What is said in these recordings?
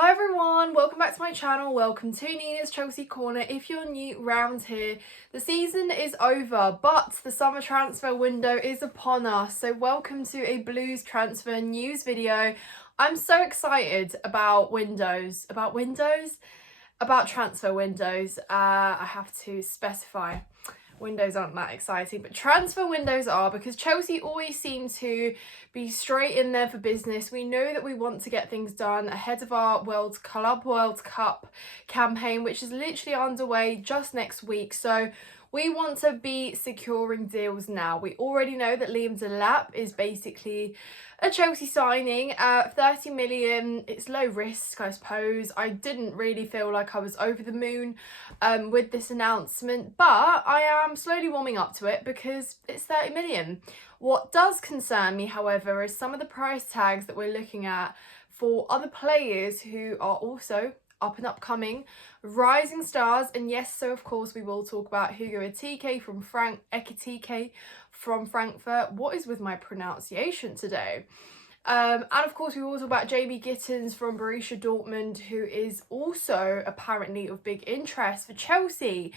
Hi everyone, welcome back to my channel, welcome to Nina's Chelsea Corner. If you're new round here, the season is over, but the summer transfer window is upon us. So welcome to a Blues transfer news video. I'm so excited about transfer windows. I have to specify. Windows aren't that exciting, but transfer windows are, because Chelsea always seem to be straight in there for business. We know that we want to get things done ahead of our World Cup campaign, which is literally underway just next week. So we want to be securing deals now. We already know that Liam Delap is basically a Chelsea signing. 30 million, it's low risk, I suppose. I didn't really feel like I was over the moon with this announcement, but I am slowly warming up to it because it's 30 million. What does concern me, however, is some of the price tags that we're looking at for other players who are also up and upcoming rising stars. And yes, so of course we will talk about Hugo Ekitike from Frankfurt. What is with my pronunciation today? And of course we will talk about Gittens from Borussia Dortmund, who is also apparently of big interest for Chelsea.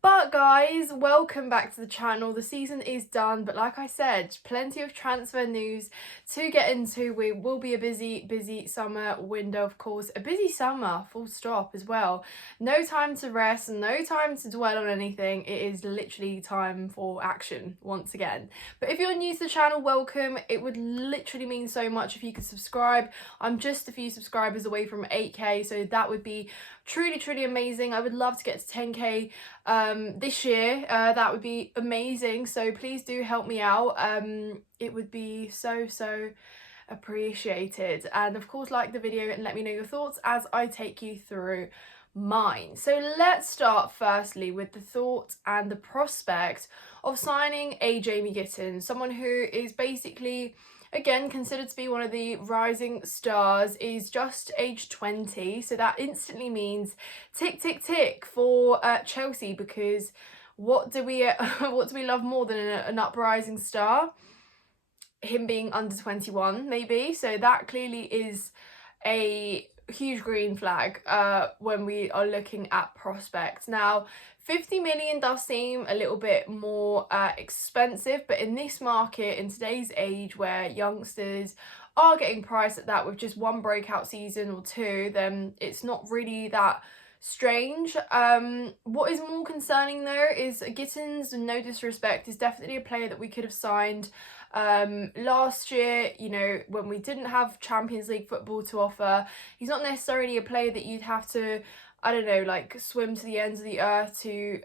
But guys, welcome back to the channel. The season is done, but like I said, plenty of transfer news to get into. We will be a busy summer window, of course. A busy summer, full stop, as well. No time to rest, no time to dwell on anything. It is literally time for action once again. But if you're new to the channel, welcome. It would literally mean so much if you could subscribe. I'm just a few subscribers away from 8k, so that would be truly amazing. I would love to get to 10k this year. That would be amazing, so please do help me out. It would be so appreciated, and of course like the video and let me know your thoughts as I take you through mine. So let's start firstly with the thought and the prospect of signing a Jamie Gittens, someone who is basically, again, considered to be one of the rising stars, is just age 20. So that instantly means tick for Chelsea, because what do we love more than an uprising star? Him being under 21, maybe. So that clearly is a huge green flag when we are looking at prospects. Now, 50 million does seem a little bit more expensive, but in this market, in today's age where youngsters are getting priced at that with just one breakout season or two, then it's not really that strange. What is more concerning though is Gittens, no disrespect, is definitely a player that we could have signed last year, you know, when we didn't have Champions League football to offer. He's not necessarily a player that you'd have to, I don't know, like swim to the ends of the earth to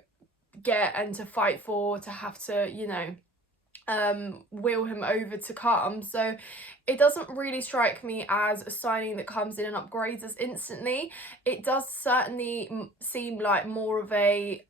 get and to fight for, to have to, you know, wheel him over to come. So it doesn't really strike me as a signing that comes in and upgrades us instantly. It does certainly seem like more of a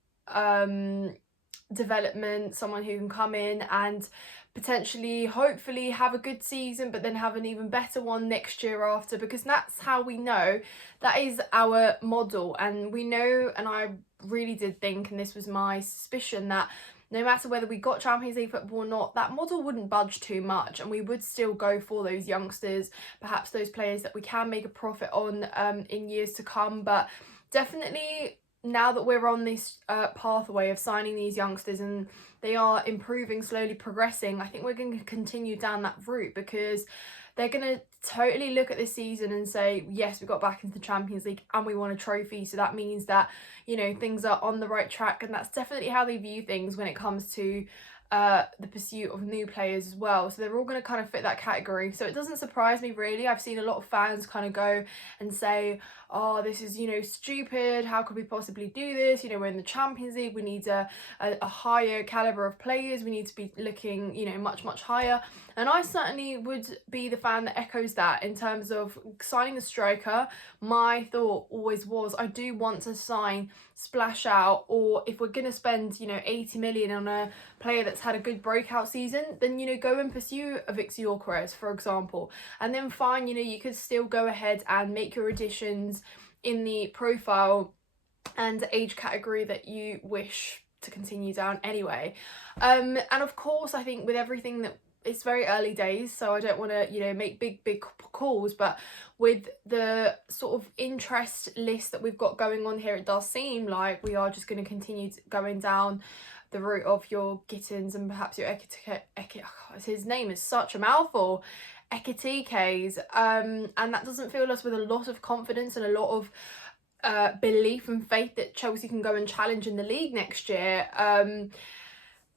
development, someone who can come in and potentially, hopefully, have a good season, but then have an even better one next year after, because that's how we know that is our model. And we know, and I really did think, and this was my suspicion, that no matter whether we got Champions League football or not, that model wouldn't budge too much, and we would still go for those youngsters, perhaps those players that we can make a profit on in years to come. But definitely, now that we're on this pathway of signing these youngsters and they are improving, slowly progressing, I think we're going to continue down that route, because they're going to totally look at this season and say, yes, we got back into the Champions League and we won a trophy. So that means that, you know, things are on the right track. And that's definitely how they view things when it comes to the pursuit of new players as well. So they're all going to kind of fit that category. So it doesn't surprise me, really. I've seen a lot of fans kind of go and say, oh, this is, you know, stupid. How could we possibly do this? You know, we're in the Champions League. We need a higher caliber of players. We need to be looking, you know, much higher. And I certainly would be the fan that echoes that in terms of signing a striker. My thought always was, I do want to sign, splash out, or if we're going to spend, you know, 80 million on a player that's had a good breakout season, then, you know, go and pursue a Victor Gyökeres, for example. And then fine, you know, you could still go ahead and make your additions in the profile and age category that you wish to continue down anyway. And of course, I think with everything that it's very early days, so I don't want to, you know, make big calls, but with the sort of interest list that we've got going on here, it does seem like we are just going to continue going down the route of your Gittens and perhaps your his name is such a mouthful, Ekitikes, and that doesn't fill us with a lot of confidence and a lot of belief and faith that Chelsea can go and challenge in the league next year.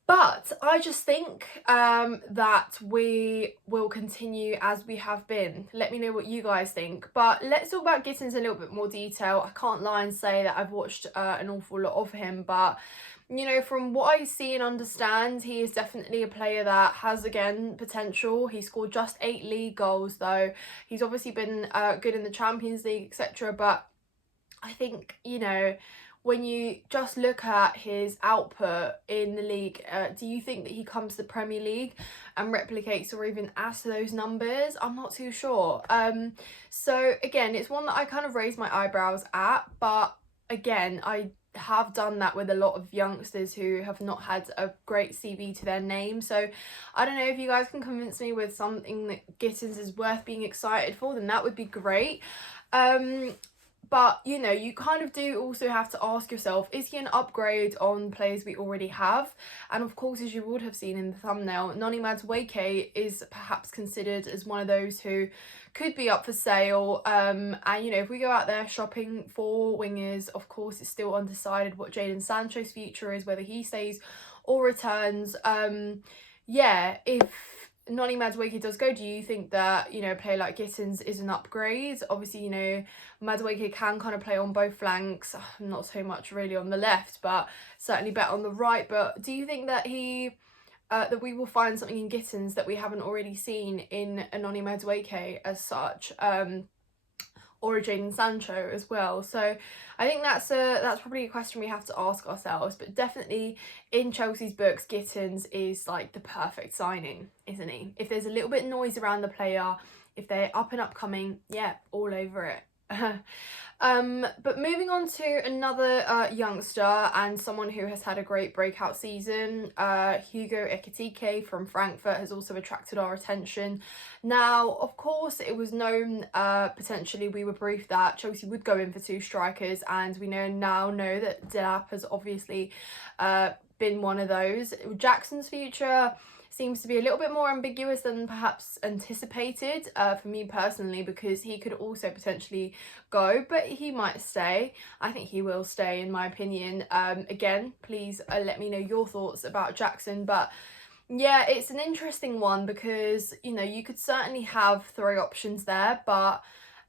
But I just think that we will continue as we have been. Let me know what you guys think. But let's talk about Gittens in a little bit more detail. I can't lie and say that I've watched an awful lot of him, but you know, from what I see and understand, he is definitely a player that has, again, potential. He scored just 8 league goals, though. He's obviously been good in the Champions League, etc. But I think, you know, when you just look at his output in the league, do you think that he comes to the Premier League and replicates or even adds to those numbers? I'm not too sure. So, again, it's one that I kind of raise my eyebrows at. But, again, I have done that with a lot of youngsters who have not had a great CV to their name. So I don't know, if you guys can convince me with something that Gittens is worth being excited for, then that would be great. But, you know, you kind of do also have to ask yourself, is he an upgrade on players we already have? And of course, as you would have seen in the thumbnail, Noni Madueke is perhaps considered as one of those who could be up for sale. And, you know, if we go out there shopping for wingers, of course, it's still undecided what Jadon Sancho's future is, whether he stays or returns. Yeah, if Noni Madueke does go, do you think that, you know, a player like Gittens is an upgrade? Obviously, you know, Madueke can kind of play on both flanks, not so much really on the left, but certainly better on the right. But do you think that that we will find something in Gittens that we haven't already seen in a Noni Madueke as such? Or a Jadon Sancho as well. So I think that's probably a question we have to ask ourselves. But definitely in Chelsea's books, Gittens is like the perfect signing, isn't he? If there's a little bit of noise around the player, if they're up and upcoming, yeah, all over it. But moving on to another youngster and someone who has had a great breakout season, Hugo Ekitike from Frankfurt has also attracted our attention. Now, of course, it was known, potentially we were briefed that Chelsea would go in for 2 strikers, and we now know that Delap has obviously been one of those. Jackson's future seems to be a little bit more ambiguous than perhaps anticipated for me personally, because he could also potentially go, but he might stay. I think he will stay, in my opinion. Again, please let me know your thoughts about Jackson. But yeah, it's an interesting one because, you know, you could certainly have 3 options there, but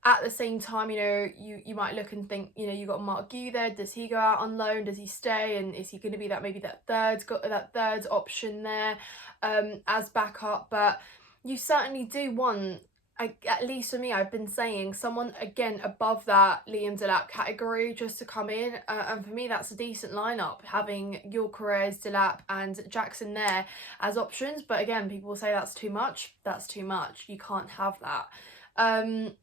at the same time, you know, you might look and think, you know, you got Mark Gu there. Does he go out on loan? Does he stay? And is he going to be that third option there as backup? But you certainly do want, at least for me, I've been saying someone again above that Liam Delap category just to come in, and for me that's a decent lineup, having Gyökeres, Delap and Jackson there as options. But again, people will say that's too much. You can't have that.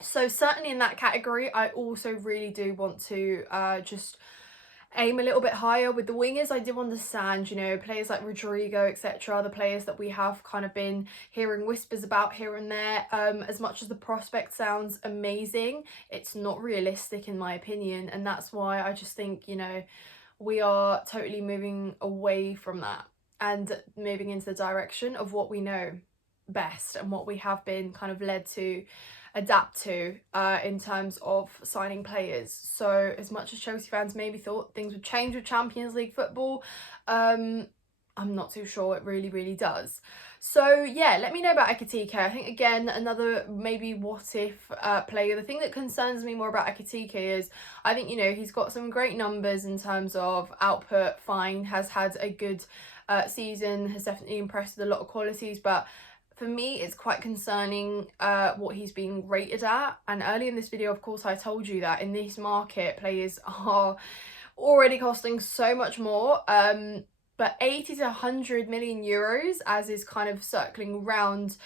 So certainly in that category, I also really do want to just aim a little bit higher with the wingers. I do understand, you know, players like Rodrigo, etc., the players that we have kind of been hearing whispers about here and there. As much as the prospect sounds amazing, it's not realistic in my opinion, and that's why I just think, you know, we are totally moving away from that and moving into the direction of what we know best and what we have been kind of led to adapt to in terms of signing players. So as much as Chelsea fans maybe thought things would change with Champions League football, I'm not too sure it really does. So yeah, let me know about Ekitike. I think again, another maybe what if player. The thing that concerns me more about Ekitike is I think, you know, he's got some great numbers in terms of output, fine, has had a good season, has definitely impressed with a lot of qualities, but for me, it's quite concerning what he's being rated at. And early in this video, of course, I told you that in this market, players are already costing so much more. But 80 to 100 million euros, as is kind of circling around,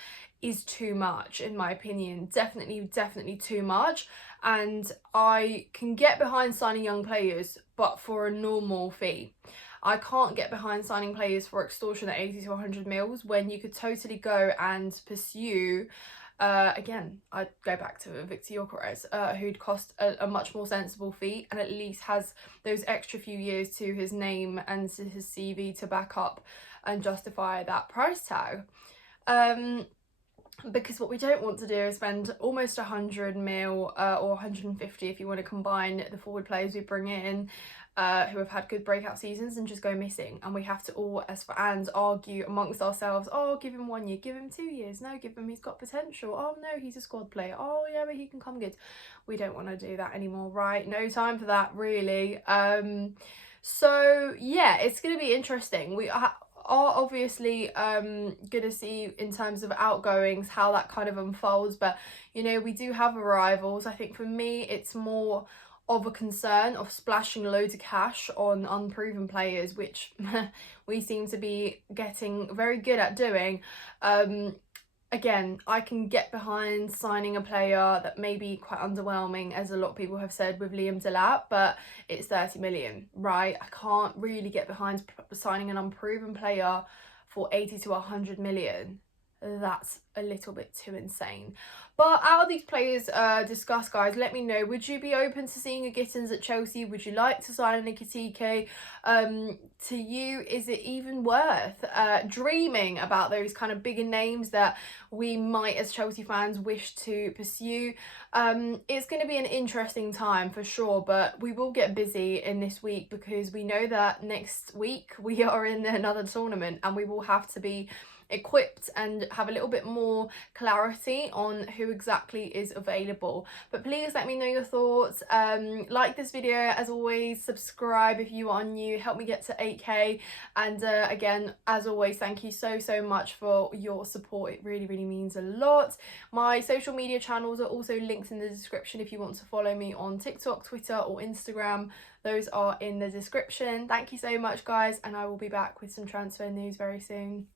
is too much, in my opinion. Definitely too much. and I can get behind signing young players, but for a normal fee. I can't get behind signing players for extortion at 80 to 100 mils when you could totally go and pursue. Again, I'd go back to Victor Gyökeres, who'd cost a much more sensible fee and at least has those extra few years to his name and to his CV to back up and justify that price tag. Because what we don't want to do is spend almost 100 mil or 150 if you want to combine the forward players we bring in who have had good breakout seasons and just go missing, and we have to all as fans argue amongst ourselves, oh, give him 1 year, give him 2 years, no, give him, he's got potential, oh no, he's a squad player, oh yeah, but he can come good. We don't want to do that anymore, right? No time for that, really. So yeah, it's going to be interesting. We are obviously gonna see in terms of outgoings how that kind of unfolds, but you know, we do have arrivals. I think for me it's more of a concern of splashing loads of cash on unproven players, which we seem to be getting very good at doing. Again, I can get behind signing a player that may be quite underwhelming, as a lot of people have said with Liam Delap, but it's 30 million, right? I can't really get behind signing an unproven player for 80 to 100 million. That's a little bit too insane. But out of these players discussed, guys, let me know, would you be open to seeing a Gittens at Chelsea? Would you like to sign an Ekitike? To you, is it even worth dreaming about those kind of bigger names that we might as Chelsea fans wish to pursue? It's going to be an interesting time for sure, but we will get busy in this week because we know that next week we are in another tournament and we will have to be equipped and have a little bit more clarity on who exactly is available. But please let me know your thoughts. Like this video, as always, subscribe if you are new, help me get to 8k, and again, as always, thank you so much for your support. It really means a lot. My social media channels are also linked in the description if you want to follow me on TikTok, Twitter or Instagram. Those are in the description. Thank you so much, guys, and I will be back with some transfer news very soon.